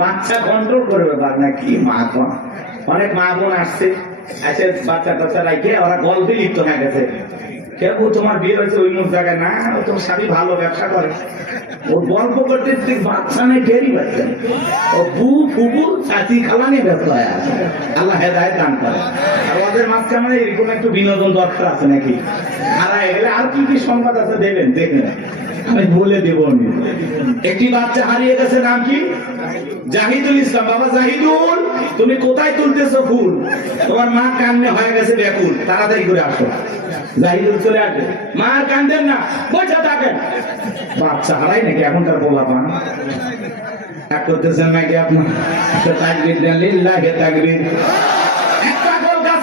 বাচ্চা কন্ট্রোল করবে না, কি মা বোন? অনেক মা বোন আসছে, এসে বাচ্চা টাচ্চা রাখে ওরা গল্পে লিপ্ত হয়ে গেছে। কেউ তোমার বিয়ে হয়েছে ওই মুখ জায়গায় না, তোমার স্বামী ভালো ব্যবসা করে। ও গল্প করতে বাচ্চা নেই বাচ্চা ও বু ফুবু, চাচি খালা নিয়ে ব্যস্ত আছে। আল্লাহ হেদায় দান করে। আর ওদের মাঝখানে এরকম একটু বিনোদন দরকার আছে নাকি? হারায় গেলে আর কি কি সংবাদ আছে দেবেন? দেখবেন বলে দেবো। একটি বাচ্চা হারিয়ে গেছে, নাম কি? জাহিদুল ইসলাম। বাবা জাহিদুল, তুমি কোথায় তুলতেছো ফুল? তোমার মা কান্নে হয়ে গেছে ব্যাকুল। তাড়াতাড়ি করে আসো। জাহিদুল চলে আসবে। মা আর কান্দেন না, বসে থাকেন। বাচ্চা হারাই নাকি? এখনকার বলা পান করতেছেন নাকি আপনার? তাকবীর লিল্লাহি তাকবীর।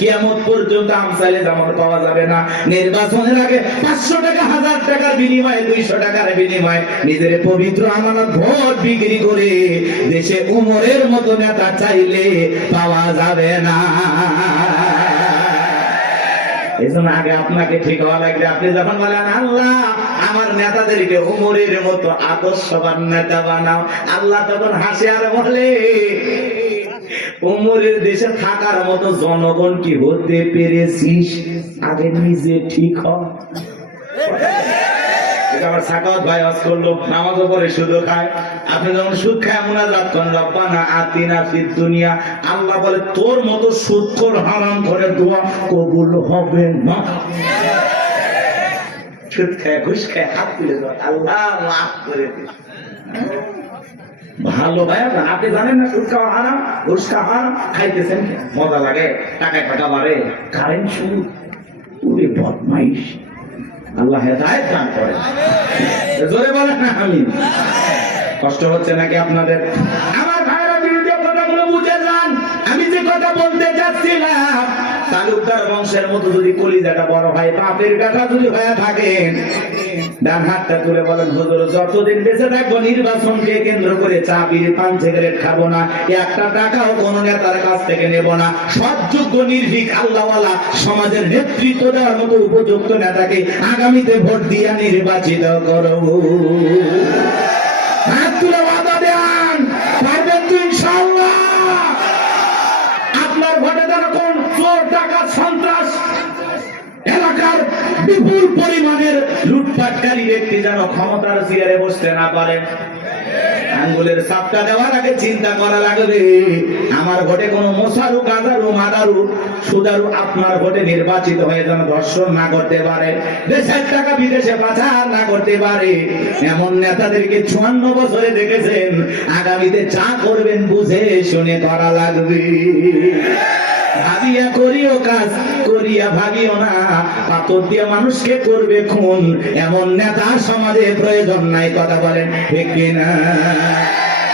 কিয়ামত পর্যন্ত আম চাইলে জামাত পাওয়া যাবে না। নির্বাচনের আগে পাঁচশো টাকা, হাজার টাকার বিনিময়ে, দুইশো টাকার বিনিময়ে নিজের পবিত্র আমানত ভোট বিক্রি করে দেশে উমরের মতো নেতা চাইলে পাওয়া যাবে না। আমার নেতাদেরকে উমরের মতো আদর্শবান নেতা বানাও। আল্লাহ তখন হাসি আর বলে উমরের দেশে থাকার মতো জনগণ কি হতে পেরেছিস? আগে নিজে ঠিক হ। ভাই শুধু খায়। আপনি যখন সুদ খায় দুনিয়া। আল্লাহ বলে, তোর মতো সুদখোর হারাম করে দোয়া কবুল হবে না। সুদ খায় তুলে আল্লাহ করে ভালো ভাই আপনি জানেন না সুদ খাওয়া হারাম ঘুষ খাওয়া হারাম খাইতেছেন মজা লাগে টাকায় টাকা বাড়ে। কারেন্ট সুদ পুরে বদমাইশ। আল্লাহ হেদায়ত দান করে জোরে বলেন না আমি কষ্ট হচ্ছে নাকি আপনাদের? তালুকদার বংশের মতো যদি কলিজাটা বড় হয়, বাপের বেটা যদি হয়ে থাকেন ডান হাতটা তুলে বলেন, হুজুর, যতদিন বেঁচে থাকব, নির্বাচনকে কেন্দ্র করে চা, বিড়ি, পান, সিগারেট খাব না। একটা টাকাও কোন নেতার কাছ থেকে নেব না। সৎযোগ্য নির্ভীক, আল্লাহওয়ালা, সমাজের নেতৃত্ব দেওয়ার মতো উপযুক্ত নেতাকে আগামীতে ভোট দিয়া নির্বাচিত করব বিপুল পরিমাণের লুটপাটকারী ব্যক্তি যেন ক্ষমতার চেয়ারে বসতে না পারে। আঙ্গুলের সাপটা দেওয়ার আগে চিন্তা করা লাগবে, আমার ভোটে কোনো মশারু গাঁদারু মাদারু, সুদারু আপনার ভোটে নির্বাচিত হয়ে যেন দর্শন না করতে পারে, দেশের টাকা বিদেশে পাচার না করতে পারে। এমন নেতাদেরকে চুয়ান্ন বছরে দেখেছেন, আগামীতে চা করবেন বুঝে শুনে করা লাগবে। ভাবিয়া করিও কাজ, করিয়া ভাবিও না। পাথর দিয়ে মানুষকে করবে খুন। এমন নেতা সমাজে প্রয়োজন নাই, কথা বলেন ঠিক কিনা?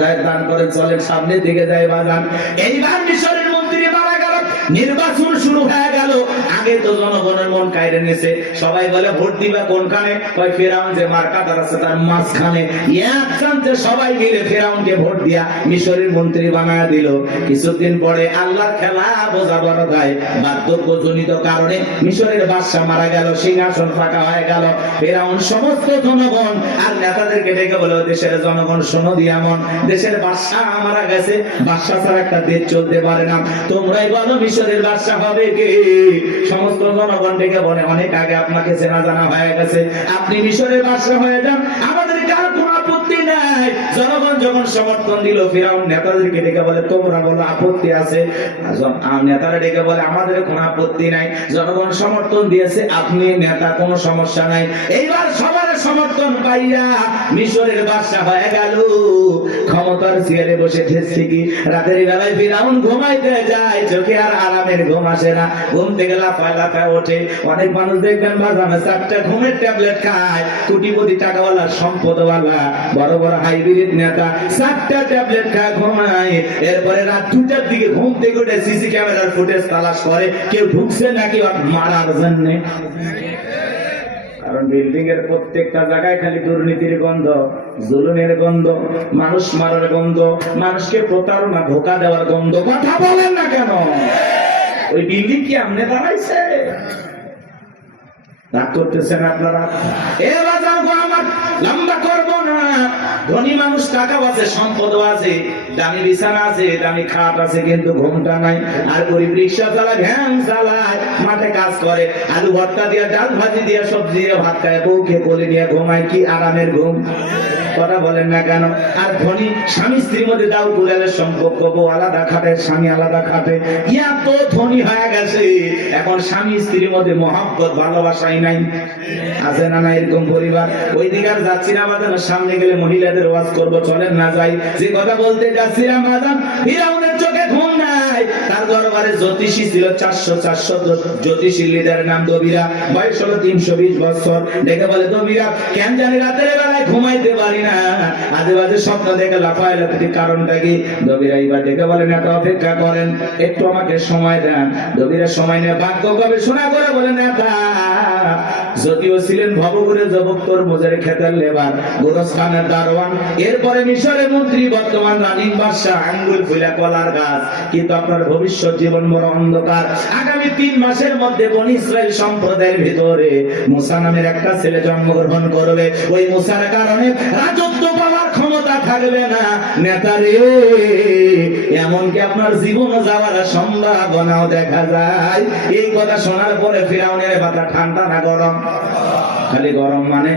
হেদায়ত দান করেন চলেন সামনের দিকে যায় বাজান। এইবার গেল নির্বাচন শুরু হয়ে গেল। আগে তো জনগণের মন কায়রে নিছে। সবাই বলে, ভোট দিবা কোনখানে? কয়, ফেরাউন যে মার্কাটার আছে তার মাঝখানে। এক প্রান্তে সবাই মিলে ফেরাউনকে ভোট দিয়া মিশরের মন্ত্রী বানায় দিল। কিছুদিন পরে আল্লাহর খেলা বোঝা বড় ভাই বার্ধক্যজনিত কারণে মিশরের বাদশা মারা গেল, সিংহাসন ফাঁকা হয়ে গেল। ফেরাউন সমস্ত জনগণ আর নেতাদেরকে ডেকে বলে দেশের জনগণ, শোনো দিয়ামন দেশের বাদশা মারা গেছে। বাদশা ছাড়া একটা দেশ চলতে পারে না। তোমরাই বলো মিশরের বাদশা হবে কে? সমস্ত জনগণ ডেকে বলে, অনেক আগে আপনাকে চেনা জানা হয়ে গেছে। আপনি হয়ে যান, আমাদের কার কোনো আপত্তি নাই। জনগণ যখন সমর্থন দিল, ফিরাউন নেতাদেরকে ডেকে বলে, তোমরা বলো, আপত্তি আছে? নেতারা ডেকে বলে, আমাদের কোনো আপত্তি নাই। জনগণ সমর্থন দিয়েছে, আপনি নেতা, কোনো সমস্যা নাই। এইবার ক্ষমতার সমর্থন পাইয়া মিশরের বাদশা হয়ে গেল। ক্ষমতার চেয়ারে বসে ঠেসছে কি রাতের বেলায় ফিরাউন ঘুমাইতে যায়, চোখে আর আরামের ঘুম আসে না। ঘুম থেকে লাফায় লাফায় ওঠে। অনেক মানুষ দেখবেন বাজানো চারটা ঘুমের ট্যাবলেট খায়। কোটিপতি টাকাওয়ালা, সম্পদওয়ালা, বড় বড় হাইব্রিড নেতা চারটা ট্যাবলেট খায়, ঘুমায়। এরপরে রাত দুটার দিকে ঘুম থেকে উঠে সিসি ক্যামেরার ফুটেজ তালাশ করে। কেউ ঢুকছে নাকি মারার জন্য? কারণ বিল্ডিং এর প্রত্যেকটা জায়গায় খালি দুর্নীতির গন্ধ, জুলুমের গন্ধ, মানুষ মারার গন্ধ, মানুষকে প্রতারণা, ধোকা দেওয়ার গন্ধ, কথা বলেন না কেন? ওই বিল্ডিং কি আমনে দাঁড়াইছে রাগ করতেছেন আপনারা? এ গো আমার ধনী মানুষ টাকা আছে সম্পদ আছে, দামি বিছানা আছে, দামি খাট আছে, কিন্তু ঘুমটা নাই। আর গরিব রিক্সা চালায়, ভ্যান চালায়, মাঠে কাজ করে, আলু ভর্তা দিয়ে, ডাল ভাজি দিয়ে, সবজি দিয়ে ভাত খায় বউকে কোলে নিয়ে ঘুমায়, কি আরামের ঘুম। কথা বলেন না কেন? আর ধনী স্বামী স্ত্রীর মধ্যে দাও কুড়ালের সম্পর্ক, বউ আলাদা খাটে, স্বামী আলাদা খাটে। ইয়া তো ধনী হয়ে গেছে, এখন স্বামী স্ত্রীর মধ্যে মহাব্বত, ভালোবাসাই নাই। আছে না না এরকম পরিবার? ওই দিকে আর যাচ্ছি না আমাদের সামনে গেলে মহিলাদের ওয়াজ করব, চলেন না যাই। যে কথা বলতে যাচ্ছিলাম আজান ফিরাউনের চোখে ঘুম নাই। তার দরবারে জ্যোতিষী ছিল চারশো চারশো জ্যোতিষী লিডারের নাম দবিরা। বয়স হলো তিনশো বিশ বছর। দেখে বলে, দবিরা, কেন জানি রাতের বেলায় ঘুমাইতে পারি না। আজে বাজে স্বপ্ন দেখে লাফায় লাফাতে কারণটা কি? দবিরা এইবার দেখে বলেন এত অপেক্ষা করেন, একটু আমাকে সময় দেন। দবিরা সময় নিয়ে ভাগ্য গবেষণা করে বলেন নেতা যদিও ছিলেন ভবগুরে জবক্তর তরমুজের খেতার লেবার, গোরস্থানের দারোয়ান। এরপরে মিশরের মন্ত্রী, বর্তমান রানিং বাদশাহ আঙ্গুল ফুলা কলার গাছ। কিন্তু আপনার ভবিষ্যৎ জীবন বড় অন্ধকার। আগামী তিন মাসের মধ্যে বন ইসরায়েল সম্প্রদায়ের ভিতরে মুসা নামের একটা ছেলে জন্মগ্রহণ করবে। ওই মুসার কারণে রাজত্ব ক্ষমতা থাকবে না নেতারে এমনকি আপনার জীবন যাওয়ার সম্ভাবনাও দেখা যায়। এই কথা শোনার পরে ফিরাউনের মাথা ঠান্ডা না গরম? খালি গরম মানে?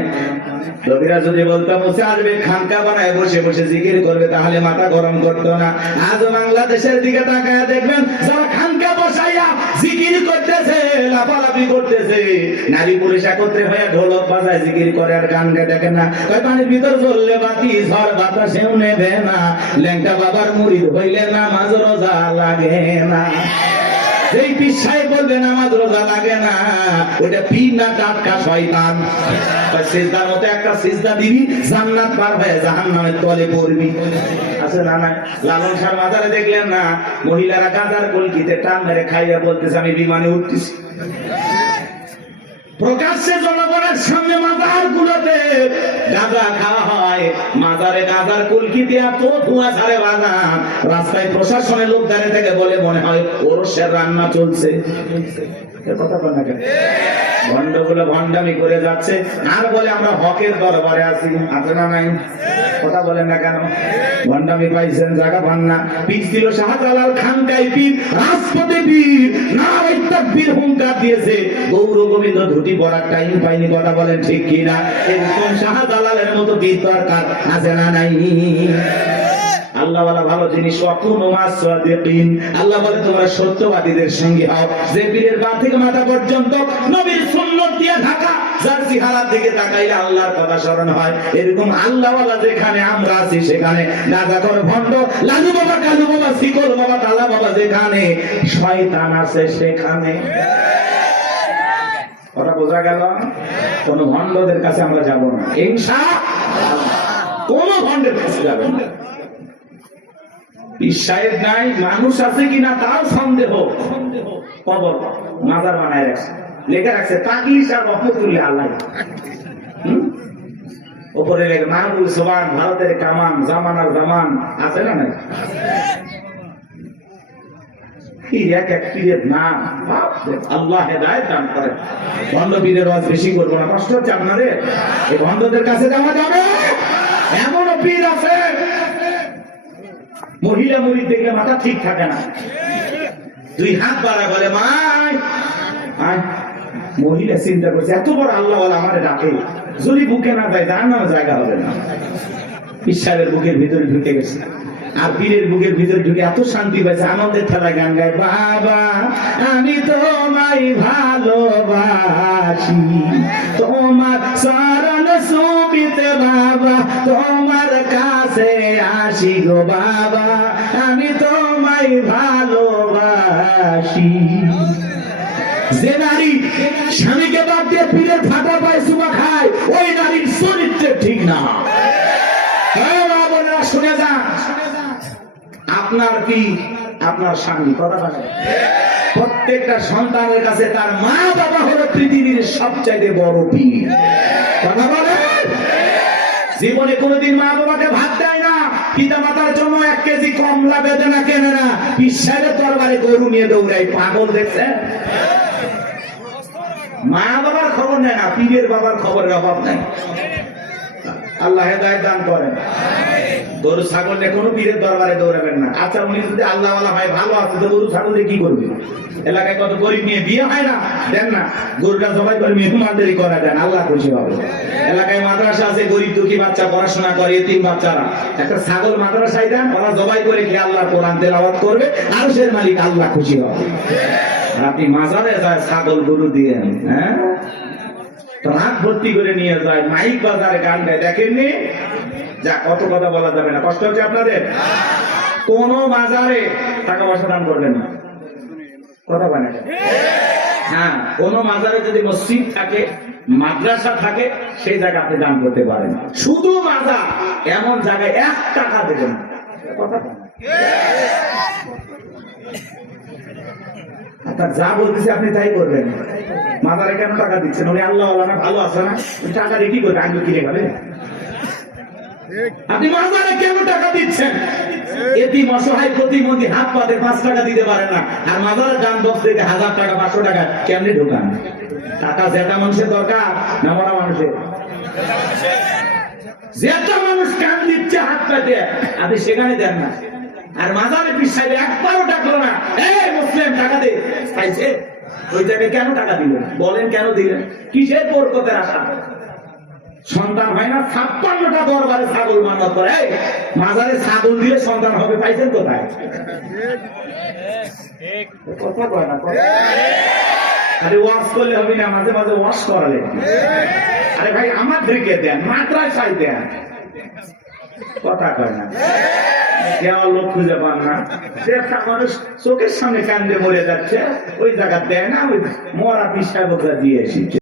রবিরা যদি বলতাম মুসে আসবে খানকা বানায় বসে বসে জিকির করবে, তাহলে মাথা গরম করতো না। আজও বাংলাদেশের দিকে তাকায় দেখবেন, যারা খানকা বসাইয়া জিকির করতেছে, লাফালাফি করতেছে, নারী পুলিশ একত্রে হয়ে ঢোলক বাজায় জিকির করে আর গান গায়ে দেখে না। কয়, পানির ভিতর জ্বললে বাতি, ঝড় বাতাসেও নেবে না। ল্যাংটা বাবার মুড়িদ হইলে না মাঝ রোজা লাগে না। যেই বিশ্বাস বলবে আমার রোজা লাগে না ওটা পীর না টাটকা শয়তান। সিজদার মতো একটা সিজদা দিবি, জান্নাত পার হয়ে জাহান্নামের তলে পড়বি। মাজারে দেখলেন না, মহিলারা গাঁদার কলকিতে টান মেরে খাইয়া বলতেছে, আমি বিমানে উঠতেছি। প্রকাশ্যে জনগণের সামনে মাথার গুলোতে গাঁজা খাওয়া হয়। মাজারে গাঁজার কুলকি দিয়া তো ধোঁয়া ছাড়ে বাজা রাস্তায় প্রশাসনের লোক দাঁড়িয়ে থেকে বলে মনে হয় ওরসের রান্না চলছে। কথা বল না কেন? ভণ্ডগুলো ভণ্ডামি করে যাচ্ছে। আর বলে আমরা হকের দরবারে আছি। আছে না নাই? কথা বলেন না কেন? ভণ্ডামি পাইছেন জায়গা পান না। পিস দিল শাহজালাল খান কাই পীর, রাজপথে বীর নারাই তাকবীর হুঙ্কার দিয়েছে। গৌর গোবিন্দ ধুতি পরার টাইম পাইনি, কথা বলেন ঠিক কি না এরকম শাহজালালের মতো বীর দরকার আছে না নাই? আল্লাহ বলা ভালো আল্লাহ বলে, তোমরা সত্যবাদীদের সঙ্গে হও। যে পীরের পা থেকে মাথা পর্যন্ত নবীর সুন্নত দিয়ে ঢাকা বোঝা গেল? কোন ভণ্ডদের কাছে আমরা কোন ভণ্ডের কাছে যাবেন না। সাহেব নাই, মানুষ আছে কিনা তাও সন্দেহ। কবর মাজার বানায় রাখছে রাখছে আল্লাহ। ওপরে লেখে সোবান, ভারতের কামান জামান আর জামান। আছে না নাই? এক এক আল্লাহ বেশি করব না, কষ্ট হচ্ছে আপনাদের? এই কাছে যাওয়া যাবে? এমনও পীর আছে মহিলা মুড়ি দেখলে মাথা ঠিক থাকে না। দুই হাত বাড়া বলে মাই মহিলা চিন্তা করছে, এত বড় আল্লাহ আমারে ডাকে। যদি বুকে না তার নামে জায়গা হবে না। ঈশ্বরের বুকের ভিতরে ঢুকে গেছে। আর পীরের বুকের ভিতরে ঢুকে এত শান্তি পাইছে, আনন্দের ঠেলায় গান গায়, বাবা, আমি তোমায় ভালোবাসি। তোমার চরণ সুবিতে বাবা, তোমার আসি গো বাবা, আমি তোমায় ভালোবাসি। যে নারী স্বামীকে বাদ দিয়ে পীরের ফাটা পায় সুমা খায়, ওই নারীর চরিত্র ঠিক না। শুনে যান। আপনার কি আপনার স্বামী? কথা প্রত্যেকটা সন্তানের কাছে তার মা বাবা হলো পৃথিবীর সবচাইতে বড় পীর। কথা বলে জীবনে কোনোদিন মা বাবাকে ভাত দেয় পিতা মাতার জন্য এক কেজি কমলা বেদনা কেনে না। বিশ্বের দরবারে গরু নিয়ে দৌড়াই পাগল দেখছে মা বাবার খবর নেয় না, পীরের বাবার খবরের অভাব নেই। আল্লাহ হেদায়ত দান করেন। গরু, ছাগল কোনো পীরের দরবারে দৌড়াবেন না। আচ্ছা উনি যদি আল্লাহ ভাই ভালো আছে, তো গরু, ছাগল কি করবে? এলাকায় কত গরিব নিয়ে বিয়ে হয় না? দেন না। গরুটা জবাই করে মেহমানদারি করা দেন, আল্লাহ খুশি হবে। এলাকায় মাদ্রাসা আছে, গরিব দুঃখী বাচ্চা পড়াশোনা করে তিন বাচ্চারা। একটা ছাগল মাদ্রাসায় দেন, ওরা জবাই করে খেয়ে আল্লাহ কোরআন তেলাওয়াত করবে? আর সে মালিক আল্লাহ খুশি হবে। আপনি মাজারে যায়, ছাগল গরু দিয়ে হ্যাঁ? ট্রাক ভর্তি করে নিয়ে যায়, মাইক বাজারে গান গায়। দেখেননি যা, কত কথা বলা যাবে না। কষ্ট হচ্ছে আপনাদের? কোন বাজারে টাকা পয়সা দান করবেন না কথা বলে হ্যাঁ কোন মাজারে যদি মসজিদ থাকে, মাদ্রাসা থাকে, সেই জায়গা আপনি দান করতে পারেন। শুধু মাজার এমন জায়গায় এক টাকা দেবেন আপনার যা বলতেছে আপনি তাই করবেন। মাদারে কেন টাকা দিচ্ছেন? উনি আল্লাহ না, ভালো আছে না? টাকা দিয়ে কি করবে? আগে কিনে খাবে? আপনি মাজারে কেন টাকা দিচ্ছেন? এটি হাত পাতে পাঁচ টাকা দিতে পারে না। আর মাজারের দাম হাজার টাকা, পাঁচশো টাকা, কেমনি ঢোকান? টাকা মানুষের দরকার না মরা মানুষের? মানুষ কান দিচ্ছে হাত পাতে। আপনি সেখানে দেন না। আর মাজারে পিসাই একবারও ডাকলো না। এই মুসলিম টাকা দে। চাইছে ওই জায়গায় কেন টাকা দিলেন? বলেন কেন দিলেন? কিসের বরকতের আশা? সন্তান হয় না, ছাপ্পান্নটা দরবারে ছাগল মানত করে। মাজারে ছাগল দিলে সন্তান হবে, পাইছেন কোথায়? কথা আরে ওয়াশ করলে হবে না, মাঝে মাঝে ওয়াশ করালে। আরে ভাই, আমাদেরকে দেন, মাদ্রাসায় দেন। কথা কয় না। দেওয়ার লোক খুঁজে পান না। যে মানুষ চোখের সামনে কান্দে মরে যাচ্ছে, ওই জায়গা দেয় না, ওই মরা পিসা দিয়ে এসেছে।